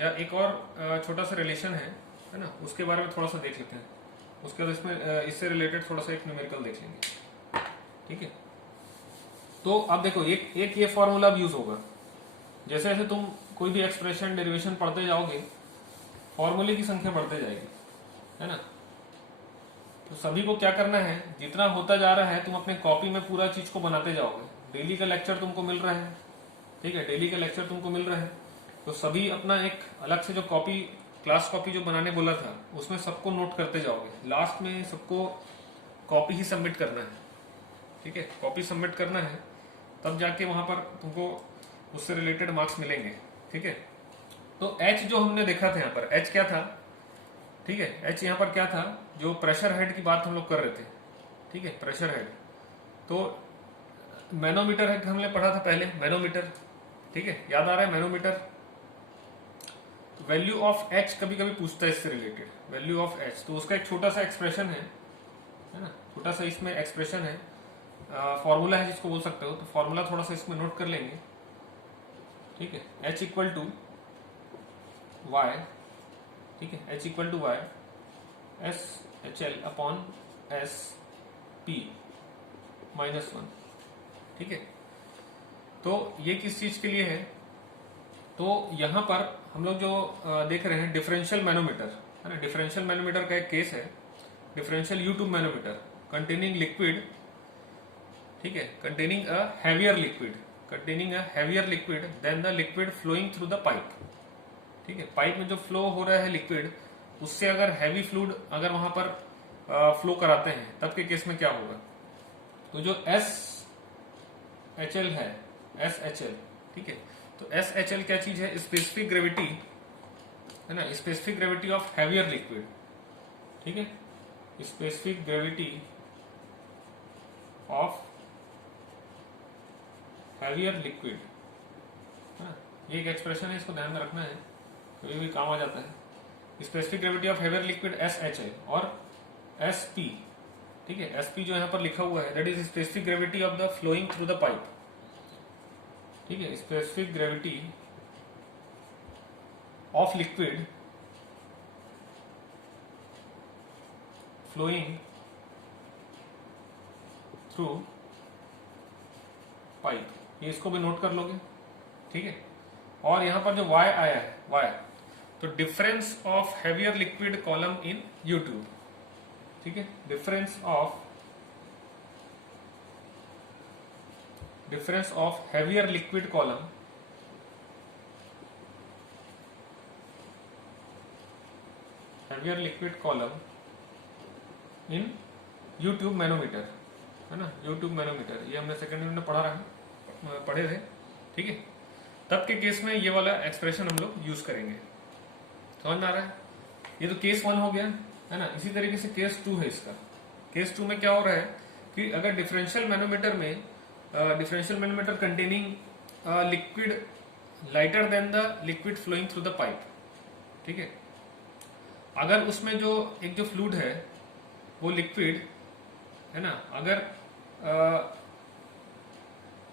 या एक और छोटा सा रिलेशन है ना, उसके बारे में थोड़ा सा देख लेते हैं। उसके बाद इसमें इससे रिलेटेड थोड़ा सा एक न्यूमेरिकल देख लेंगे, ठीक है। तो अब देखो एक ये फॉर्मूला अब यूज होगा। जैसे जैसे तुम कोई भी एक्सप्रेशन डेरिवेशन पढ़ते जाओगे, फॉर्मूले की संख्या बढ़ते जाएगी, है ना। तो सभी को क्या करना है, जितना होता जा रहा है तुम अपने कॉपी में पूरा चीज को बनाते जाओगे। डेली का लेक्चर तुमको मिल रहा है, ठीक है, डेली का लेक्चर तुमको मिल रहा है, तो सभी अपना एक अलग से जो कॉपी, क्लास कॉपी जो बनाने बोला था, उसमें सबको नोट करते जाओगे। लास्ट में सबको कॉपी ही सबमिट करना है, ठीक है, कॉपी सबमिट करना है, तब जाके वहां पर तुमको उससे रिलेटेड मार्क्स मिलेंगे, ठीक है। तो एच जो हमने देखा था यहाँ पर, एच क्या था, ठीक है, एच यहाँ पर क्या था, जो प्रेशर हेड की बात हम लोग कर रहे थे, ठीक है, प्रेशर हेड। तो मैनोमीटर हेड हमने पढ़ा था पहले, मैनोमीटर, ठीक है, याद आ रहा है मैनोमीटर। वैल्यू ऑफ एच कभी कभी पूछता है इससे रिलेटेड, वैल्यू ऑफ एच, तो उसका एक छोटा सा एक्सप्रेशन है ना, छोटा सा इसमें एक्सप्रेशन है, फॉर्मूला है जिसको बोल सकते हो। तो फॉर्मूला थोड़ा सा इसमें नोट कर लेंगे, ठीक है। एच इक्वल टू वाई, ठीक है, H equal to y S H L upon S P minus 1, ठीक है। तो ये किस चीज के लिए है, तो यहां पर हम लोग जो देख रहे हैं डिफरेंशियल मैनोमीटर, है ना, डिफरेंशियल मैनोमीटर का एक केस है, differential U tube manometer containing liquid, ठीक है, containing a heavier liquid, containing a heavier liquid than the liquid flowing through the pipe, ठीक है। पाइप में जो फ्लो हो रहा है लिक्विड, उससे अगर हैवी फ्लूइड अगर वहां पर फ्लो कराते हैं, तब के केस में क्या होगा। तो जो एस एच एल है, एस एच एल, ठीक है, तो एस एच एल क्या चीज है, स्पेसिफिक ग्रेविटी, है ना, specific gravity of heavier liquid, ठीक है, specific gravity of heavier liquid, है ना। ये एक एक्सप्रेशन है, इसको ध्यान में रखना है, कभी भी काम आ जाता है। Specific gravity of heavier liquid S H L और एस पी, ठीक है, एस पी जो यहां पर लिखा हुआ है, that is specific gravity of the flowing through the pipe, ठीक है, specific gravity of liquid flowing through pipe, ये इसको भी नोट कर लोगे, ठीक है। और यहां पर जो y आया है, y, तो difference of heavier liquid column in YouTube, ठीक है, difference of heavier liquid column in U tube manometer, है ना, यूट्यूब मैनोमीटर, ये हमने सेकंड यूनिट में पढ़े थे, ठीक है। तब के केस में ये वाला एक्सप्रेशन हम लोग यूज करेंगे, समझ में आ रहा है। ये तो केस 1 हो गया, है ना। इसी तरीके से केस 2 है इसका। केस 2 में क्या हो रहा है कि अगर differential manometer containing liquid lighter than the liquid flowing through the pipe, ठीक है, अगर उसमें जो एक जो फ्लूइड है वो लिक्विड, है ना, अगर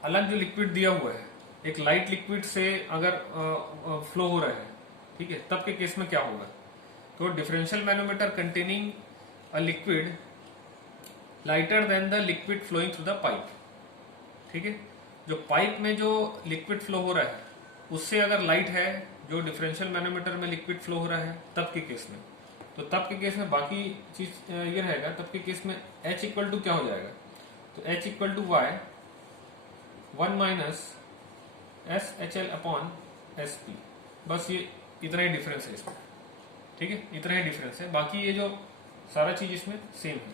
अलग जो लिक्विड दिया हुआ है, एक लाइट लिक्विड से अगर फ्लो हो रहा है, ठीक है, तब के केस में क्या होगा। तो differential manometer containing a liquid lighter than the liquid flowing through the pipe, ठीक है, जो पाइप में जो लिक्विड फ्लो हो रहा है उससे अगर लाइट है, जो डिफरेंशियल मैनोमीटर में लिक्विड फ्लो हो रहा है, तब के केस में, तो तब के केस में बाकी चीज ये रहेगा। तब के केस में H इक्वल टू क्या हो जाएगा, तो H equal to y 1 minus S H L upon S P, बस ये इतना ही डिफरेंस है इसमें, ठीक है, इतना ही डिफरेंस है, बाकी ये जो सारा चीज इसमें सेम है,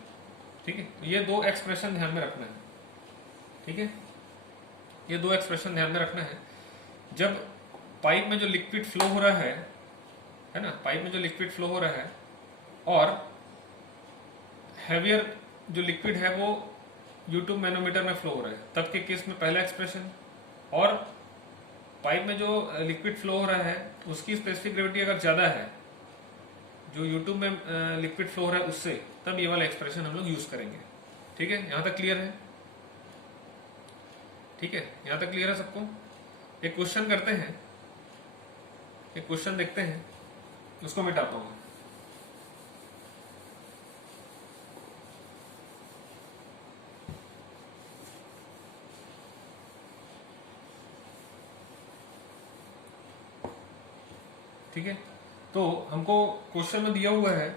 ठीक है। तो ये दो एक्सप्रेशन ध्यान में रखना है, ठीक है, ये दो एक्सप्रेशन ध्यान में रखना है। जब पाइप में जो लिक्विड फ्लो हो रहा है ना, पाइप में जो लिक्विड फ्लो हो रहा है और हैवियर जो लिक्विड है वो यूट्यूब मैनोमीटर में फ्लो हो रहा है, तब के केस में पहला एक्सप्रेशन, और पाइप में जो लिक्विड फ्लो हो रहा है उसकी स्पेसिफिक ग्रेविटी अगर ज्यादा है, जो यूट्यूब में लिक्विड फ्लो हो रहा है उससे, तब ये वाला एक्सप्रेशन हम लोग यूज करेंगे, ठीक है। यहां तक क्लियर है, ठीक है, यहां तक क्लियर है सबको। एक क्वेश्चन करते हैं, एक क्वेश्चन देखते हैं, उसको मिटाता हूँ। ठीक है, तो हमको क्वेश्चन में दिया हुआ है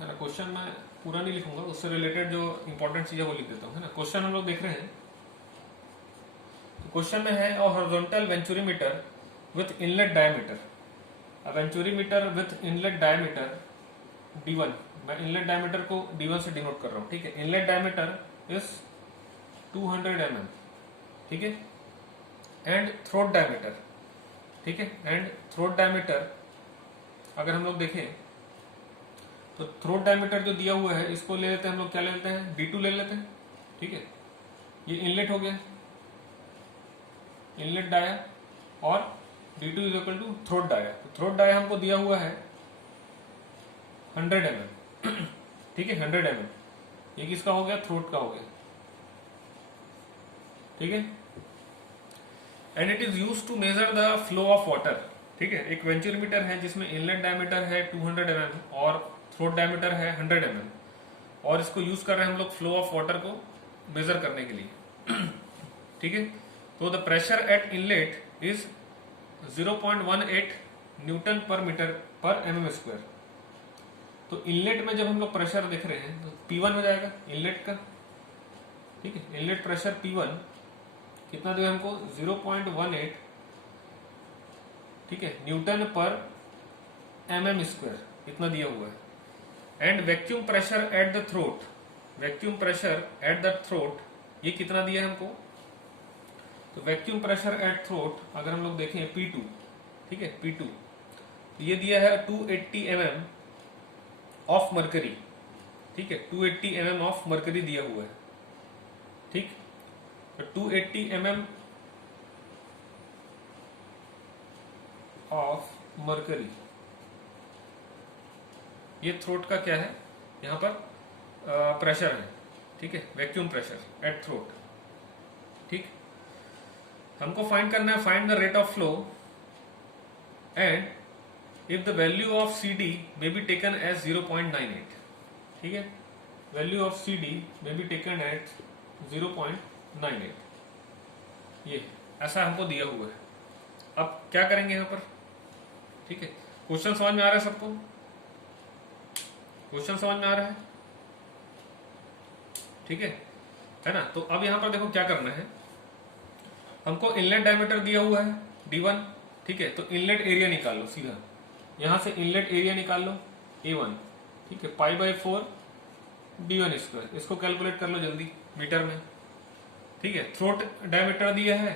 ना, क्वेश्चन में पूरा नहीं लिखूंगा, उससे रिलेटेड जो इंपॉर्टेंट चीजें वो लिख देता हूँ, है ना। क्वेश्चन हम लोग देख रहे हैं, क्वेश्चन में है a horizontal venturimeter with inlet diameter, a venturimeter with inlet diameter D1, मैं इनलेट डायमीटर को D1 से डिनोट कर रहा हूँ, ठीक है। इनलेट डायमीटर इज 200 mm, ठीक है, एंड थ्रोट डायमीटर, ठीक है, एंड थ्रोट डायमीटर अगर हम लोग देखें तो थ्रोट डायमीटर जो दिया हुआ है इसको ले लेते हैं हम लोग, क्या ले लेते हैं, D2 ले लेते हैं, ठीक है। ये इनलेट हो गया, इनलेट डाया, और D2 is equal to throat dia. तो थ्रोट डाया हमको दिया हुआ है 100 mm, ठीक है, 100 mm। ये किसका हो गया, थ्रोट का हो गया, ठीक है। And it is use to measure the flow of water, ठीक है। एक वेंचुरीमीटर है जिसमें इनलेट डायमीटर है 200 mm और थ्रोट डायमीटर है 100 mm, और इसको यूज कर रहे हैं हम लोग फ्लो ऑफ वाटर को मेजर करने के लिए, ठीक है। तो the pressure at inlet is 0.18 Newton पर मीटर पर mm स्क्वायर। तो इनलेट में जब हम लोग प्रेशर देख रहे हैं तो P1 हो जाएगा इनलेट का, ठीक है। इनलेट प्रेशर P1 कितना दिया हमको, 0.18, ठीक है, न्यूटन पर mm स्क्वायर इतना दिया हुआ है। And vacuum pressure at the throat, vacuum pressure at the throat ये कितना दिया है हमको, तो वैक्यूम प्रेशर एट थ्रोट अगर हम लोग देखें P2, ठीक है, P2 तो ये दिया है 280 mm ऑफ मरकरी, ठीक है, 280 mm ऑफ मरकरी दिया हुआ है, ठीक। तो 280 mm ऑफ मरकरी, ये थ्रोट का क्या है, यहां पर प्रेशर है, ठीक है, वैक्यूम प्रेशर एट थ्रोट, ठीक। हमको फाइंड करना है, find the rate of flow and if the value of CD may be taken as 0.98, ठीक है, value of CD may be taken at 0.98, ये ऐसा हमको दिया हुआ है। अब क्या करेंगे यहां पर, ठीक है। क्वेश्चन समझ में आ रहा है सबको, क्वेश्चन समझ में आ रहा है, ठीक है ना। तो अब यहां पर देखो क्या करना है, हमको इनलेट डायमीटर दिया हुआ है D1, ठीक है। तो इनलेट एरिया निकाल लो सीधा, यहां से इनलेट एरिया निकाल लो A1, ठीक है, π/4 D1 स्क्वायर, इसको कैलकुलेट कर लो जल्दी मीटर में, ठीक है। थ्रोट डायमीटर दिया है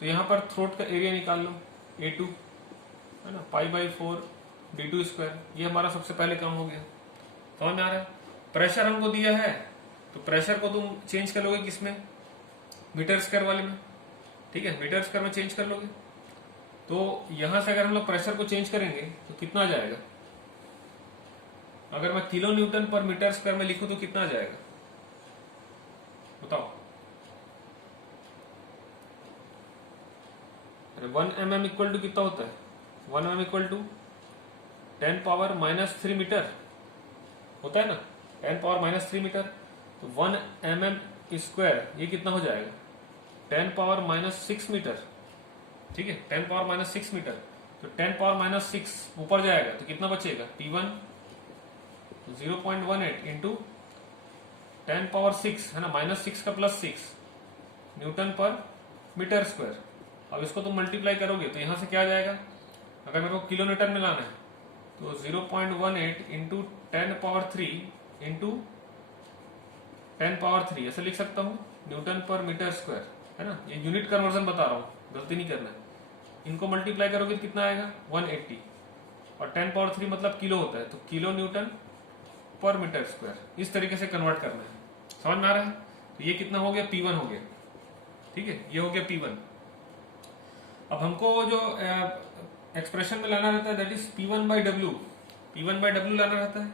तो यहां पर थ्रोट का एरिया निकाल लो A2, है ना, π/4 D2 स्क्वायर, ये हमारा सबसे पहले काम हो गया, समझ में आ रहा है। प्रेशर हमको दिया है तो प्रेशर को तुम चेंज कर लोगे किसमें, मीटर स्क्वायर वाले में, ठीक है, मीटर स्क्वायर में चेंज कर लोगे। तो यहां से अगर हम लोग प्रेशर को चेंज करेंगे तो कितना आ जाएगा, अगर मैं किलो न्यूटन पर मीटर स्क्वायर में लिखूं तो कितना आ जाएगा बताओ। 1 mm इक्वल टू कितना होता है, 1 mm इक्वल टू 10⁻³ मीटर होता है ना, 10⁻³ मीटर। तो 1 mm स्क्वायर ये कितना हो जाएगा, 10⁻6 मीटर, ठीक है, 10⁻6 मीटर। तो 10⁻6 ऊपर जाएगा तो कितना बचेगा, P1 0.18 इंटू 10⁻6, है ना, -6 का +6 न्यूटन पर मीटर स्क्वायर। अब इसको तुम मल्टीप्लाई करोगे तो यहां से क्या आ जाएगा, अगर मेरे को किलो न्यूटन में लाना है तो 0.18 इंटू 10⁻3 इंटू 10⁻3 ऐसे लिख सकता हूं, न्यूटन पर मीटर स्क्वायर, है ना। ये यूनिट कन्वर्जन बता रहा हूं, गलती नहीं करना है। इनको मल्टीप्लाई करोगे तो कितना आएगा 180, और 10⁻3 मतलब किलो होता है, तो किलो न्यूटन पर मीटर स्क्वायर, इस तरीके से कन्वर्ट करना है, समझ में आ रहा है। तो ये कितना हो गया, P1 हो गया, ठीक है, ये हो गया P1। अब हमको जो एक्सप्रेशन में लाना रहता है दैट इज P1/W, P1/W लाना रहता है।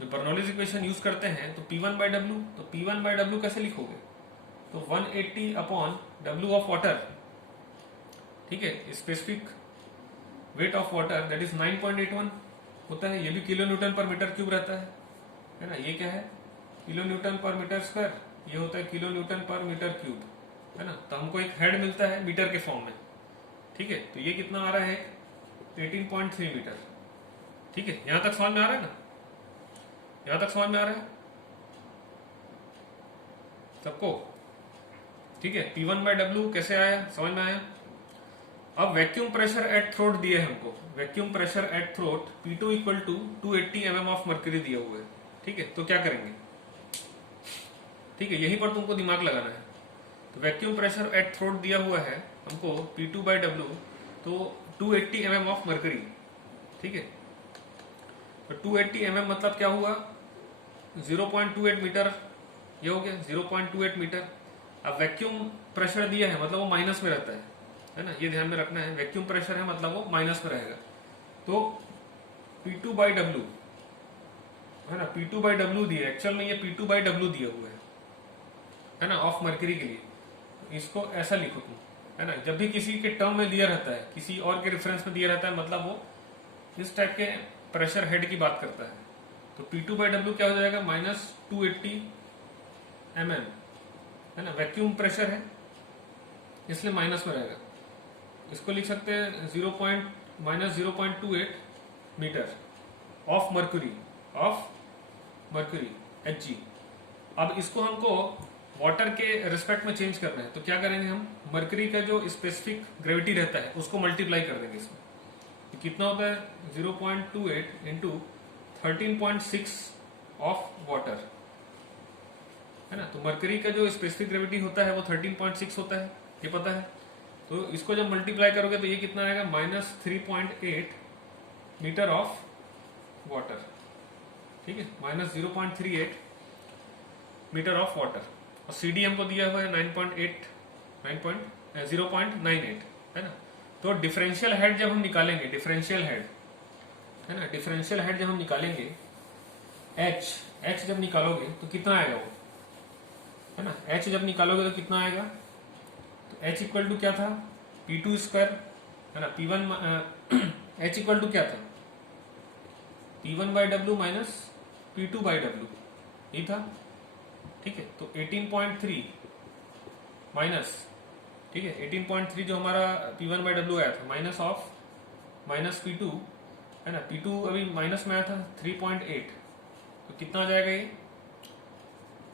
जो बर्नौलीज इक्वेशन यूज करते हैं तो P1/W, तो P1/W कैसे लिखोगे, तो 180 अपॉन W ऑफ वाटर, ठीक है, specific weight of water that is 9.81 होता है, ये भी किलो न्यूटन पर मीटर क्यूब रहता है ना। ये क्या है, किलो न्यूटन पर मीटर स्क्वायर, ये होता है किलो न्यूटन पर मीटर क्यूब, है ना। तो हमको एक हेड मिलता है मीटर के फॉर्म में, ठीक है। तो ये कितना आ रहा है, 18.3 मीटर, ठीक है। यहां तक समझ में आ रहा है ना, यहां तक समझ में आ रहा है सबको, ठीक है। P1/W कैसे आया, समझ में आया। अब वैक्यूम प्रेशर एट थ्रोट दिए हमको, vacuum pressure at throat P2 equal to 280 mm of mercury दिए हुए, ठीक है। तो क्या करेंगे, ठीक है, यहीं पर तुमको दिमाग लगाना है। तो वैक्यूम प्रेशर एट थ्रोट दिया हुआ है हमको P2/W, तो 280 mm ऑफ मर्क्यूरी, ठीक है। तो 280 mm मतलब क्या हुआ, 0.28 मीटर, ये हो गया 0.28 मीटर। अब वैक्यूम प्रेशर दिया है मतलब वो माइनस में रहता है ना, ये ध्यान में रखना है। वैक्यूम प्रेशर है मतलब वो माइनस में रहेगा। तो P2/W, है ना, P2/W दिया, एक्चुअल में ये P2/W दिया हुआ है ना, ऑफ मर्क्यूरी के लिए। इसको ऐसा लिखो तुम, है ना। जब भी किसी के टर्म में दिया रहता है, किसी और के रेफरेंस में दिया रहता है, मतलब वो इस टाइप के प्रेशर हेड की बात करता है। तो P2/W क्या हो जाएगा, -280 mm, है ना। वैक्यूम प्रेशर है इसलिए माइनस में रहेगा। इसको लिख सकते हैं -0.28 मीटर ऑफ मर्क्यूरी, Hg। अब इसको हमको वाटर के रिस्पेक्ट में चेंज करना है, तो क्या करेंगे हम, मर्क्यूरी का जो स्पेसिफिक ग्रेविटी रहता है उसको मल्टीप्लाई कर देंगे इसमें। तो कितना होता है, 0.28 इंटू 13.6 ऑफ वाटर, है ना। तो मर्क्यूरी का जो स्पेसिफिक ग्रेविटी होता है वो 13.6 होता है, ये पता है। तो इसको जब मल्टीप्लाई करोगे तो ये कितना आएगा, -3.8 मीटर ऑफ वाटर, ठीक है, -0.38 मीटर ऑफ वाटर। और CD हमको दिया हुआ है 0.98, है ना। तो डिफरेंशियल हेड जब हम निकालेंगे, डिफरेंशियल हेड, है ना, डिफरेंशियल हेड जब हम निकालेंगे, H जब निकालोगे तो कितना आएगा वो, है ना। H जब निकालोगे तो कितना आएगा, तो H इक्वल टू क्या था, P2 स्क्वायर, है ना। H इक्वल टू क्या था, P1/W माइनस P2/W, ये था, ठीक है। तो 18.3 माइनस, ठीक है, 18.3 जो हमारा P1/W आया था, माइनस P2, है ना। P2 अभी माइनस में आया था 3.8, तो कितना आ जाएगा ये,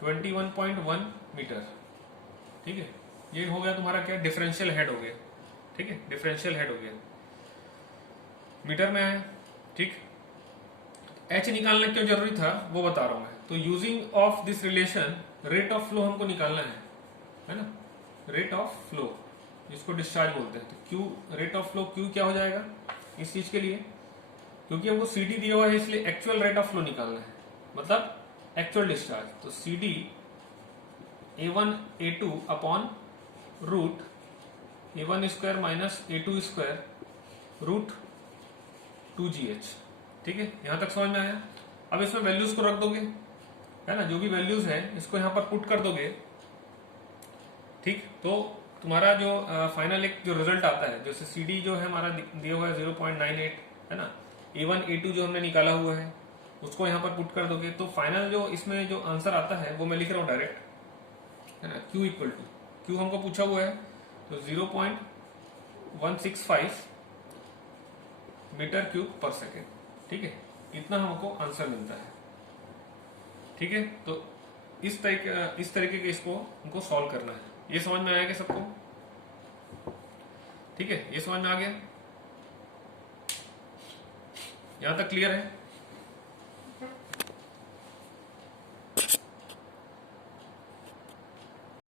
21.1 मीटर, ठीक है। ये हो गया तुम्हारा क्या, डिफरेंशियल हेड हो गया, ठीक है, डिफरेंशियल हेड हो गया, मीटर में है, ठीक। H निकालना क्यों जरूरी था वो बता रहा हूं मैं। तो using of this relation rate of flow हमको निकालना है ना, रेट ऑफ फ्लो जिसको डिस्चार्ज बोलते हैं। तो Q, rate of flow Q क्या हो जाएगा इस चीज के लिए, क्योंकि हमको CD दिया हुआ है इसलिए एक्चुअल रेट ऑफ फ्लो निकालना है, मतलब एक्चुअल डिस्चार्ज। तो CD A1 A2 upon root A1 square minus A2 square root 2GH, ठीक है। यहां तक समझ में आया। अब इसमें वैल्यूज को रख दोगे, है ना, जो भी वैल्यूज है इसको यहां पर पुट कर दोगे, ठीक। तो तुम्हारा जो फाइनल एक जो रिजल्ट आता है, जैसे CD जो है हमारा दिया हुआ है 0.98, है ना। A1 A2 जो हमने निकाला हुआ है उसको यहां पर पुट कर दोगे, तो फाइनल जो इसमें जो आंसर आता है वो मैं लिख रहा हूं डायरेक्ट, है ना। Q इक्वल टू, Q हमको पूछा हुआ है, तो 0.165 मीटर क्यूब पर सेकेंड, ठीक है। इतना हमको आंसर मिलता है, ठीक है। तो इस तरीके के इसको हमको सॉल्व करना है। ये समझ में आएगा सबको, ठीक है, ये समझ में आ गया, यहां तक क्लियर है।